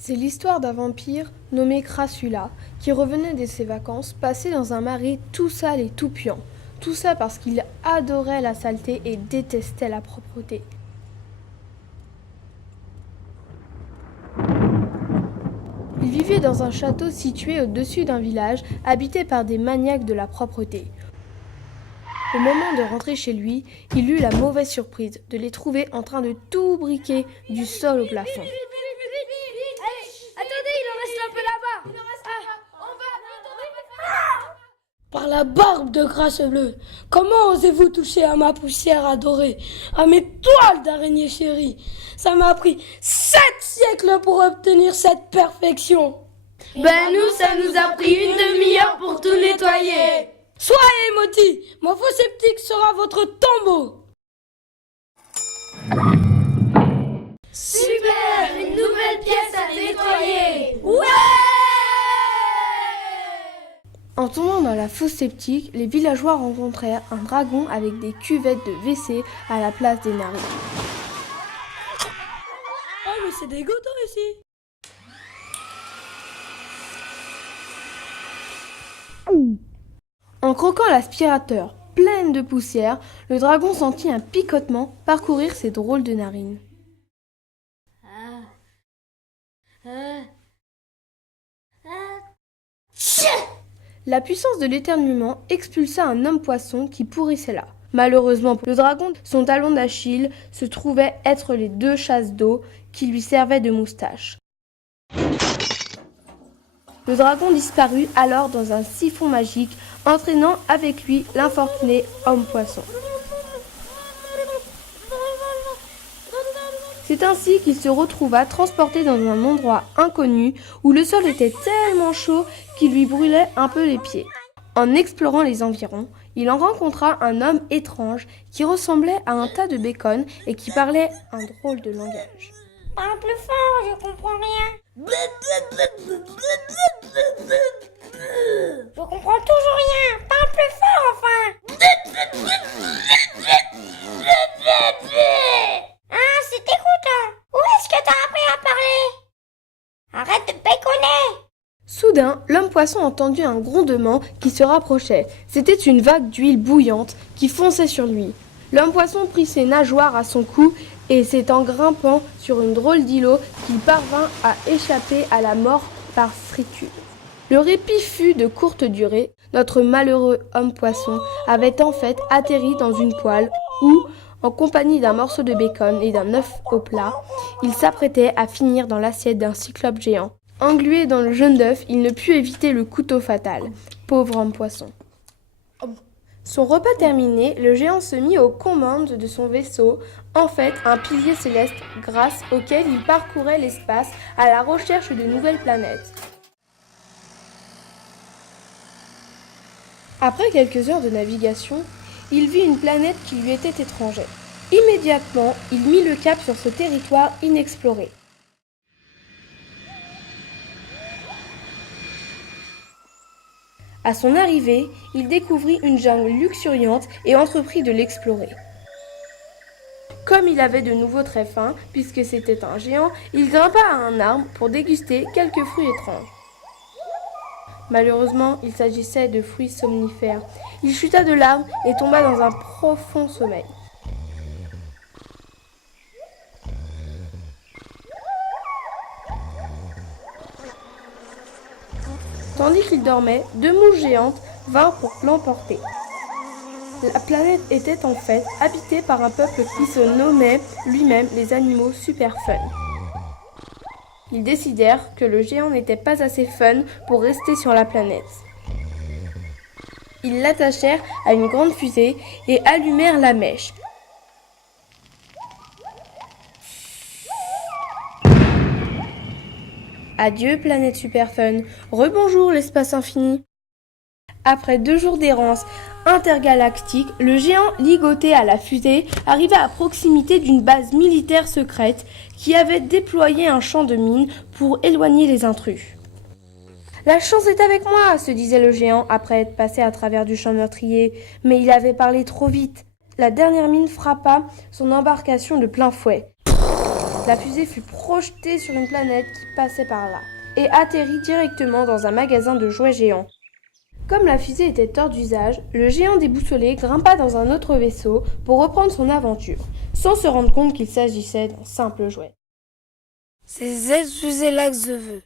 C'est l'histoire d'un vampire nommé Crassula qui revenait de ses vacances passées dans un marais tout sale et tout puant. Tout ça parce qu'il adorait la saleté et détestait la propreté. Il vivait dans un château situé au-dessus d'un village habité par des maniaques de la propreté. Au moment de rentrer chez lui, il eut la mauvaise surprise de les trouver en train de tout briquer du sol au plafond. Attendez, il en reste un peu là-bas. Par la barbe de Grâce-Bleue, comment osez-vous toucher à ma poussière adorée, à mes toiles d'araignée chérie? Ça m'a pris 7 siècles pour obtenir cette perfection. Ben nous, ça nous a pris une demi-heure pour tout nettoyer. Soyez maudits, mon faux sceptique sera votre tombeau. Super, une nouvelle pièce à nettoyer. Ouais! En tombant dans la fosse sceptique, les villageois rencontrèrent un dragon avec des cuvettes de WC à la place des narines. Oh mais c'est dégoûtant ici. En croquant l'aspirateur pleine de poussière, le dragon sentit un picotement parcourir ses drôles de narines. La puissance de l'éternuement expulsa un homme-poisson qui pourrissait là. Malheureusement pour le dragon, son talon d'Achille se trouvait être les 2 chasses d'eau qui lui servaient de moustache. Le dragon disparut alors dans un siphon magique, entraînant avec lui l'infortuné homme-poisson. C'est ainsi qu'il se retrouva transporté dans un endroit inconnu où le sol était tellement chaud qu'il lui brûlait un peu les pieds. En explorant les environs, il en rencontra un homme étrange qui ressemblait à un tas de bacon et qui parlait un drôle de langage. Parle plus fort, je comprends rien. Je comprends toujours rien. Parle plus fort, enfin. Ah, c'est dégoûtant. Où est-ce que t'as appris à parler? Arrête de béconner. Soudain, l'homme-poisson entendit un grondement qui se rapprochait. C'était une vague d'huile bouillante qui fonçait sur lui. L'homme-poisson prit ses nageoires à son cou et c'est en grimpant sur une drôle d'îlot qu'il parvint à échapper à la mort par friture. Le répit fut de courte durée. Notre malheureux homme-poisson avait en fait atterri dans une poêle où, en compagnie d'un morceau de bacon et d'un œuf au plat, il s'apprêtait à finir dans l'assiette d'un cyclope géant. Englué dans le jaune d'œuf, il ne put éviter le couteau fatal. Pauvre homme-poisson. Son repas terminé, le géant se mit aux commandes de son vaisseau, en fait un pilier céleste grâce auquel il parcourait l'espace à la recherche de nouvelles planètes. Après quelques heures de navigation, il vit une planète qui lui était étrangère. Immédiatement, il mit le cap sur ce territoire inexploré. À son arrivée, il découvrit une jungle luxuriante et entreprit de l'explorer. Comme il avait de nouveau très faim, puisque c'était un géant, il grimpa à un arbre pour déguster quelques fruits étranges. Malheureusement, il s'agissait de fruits somnifères. Il chuta de l'arbre et tomba dans un profond sommeil. Tandis qu'il dormait, 2 mouches géantes vinrent pour l'emporter. La planète était en fait habitée par un peuple qui se nommait lui-même les animaux super fun. Ils décidèrent que le géant n'était pas assez fun pour rester sur la planète. Ils l'attachèrent à une grande fusée et allumèrent la mèche. Adieu planète super fun, rebonjour l'espace infini. Après 2 jours d'errance intergalactique, le géant ligoté à la fusée arriva à proximité d'une base militaire secrète qui avait déployé un champ de mines pour éloigner les intrus. La chance est avec moi, se disait le géant après être passé à travers du champ meurtrier, mais il avait parlé trop vite. La dernière mine frappa son embarcation de plein fouet. la fusée fut projetée sur une planète qui passait par là et atterrit directement dans un magasin de jouets géants. Comme la fusée était hors d'usage, le géant déboussolé grimpa dans un autre vaisseau pour reprendre son aventure, sans se rendre compte qu'il s'agissait d'un simple jouet. C'est cette fusée-là que je veux.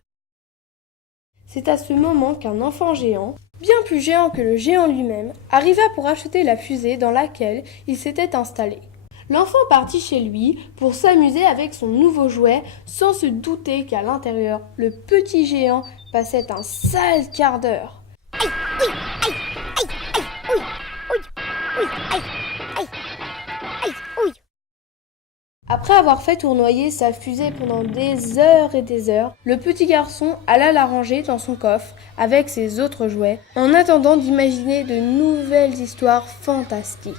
C'est à ce moment qu'un enfant géant, bien plus géant que le géant lui-même, arriva pour acheter la fusée dans laquelle il s'était installé. L'enfant partit chez lui pour s'amuser avec son nouveau jouet sans se douter qu'à l'intérieur, le petit géant passait un sale quart d'heure. Après avoir fait tournoyer sa fusée pendant des heures et des heures, le petit garçon alla la ranger dans son coffre avec ses autres jouets, en attendant d'imaginer de nouvelles histoires fantastiques.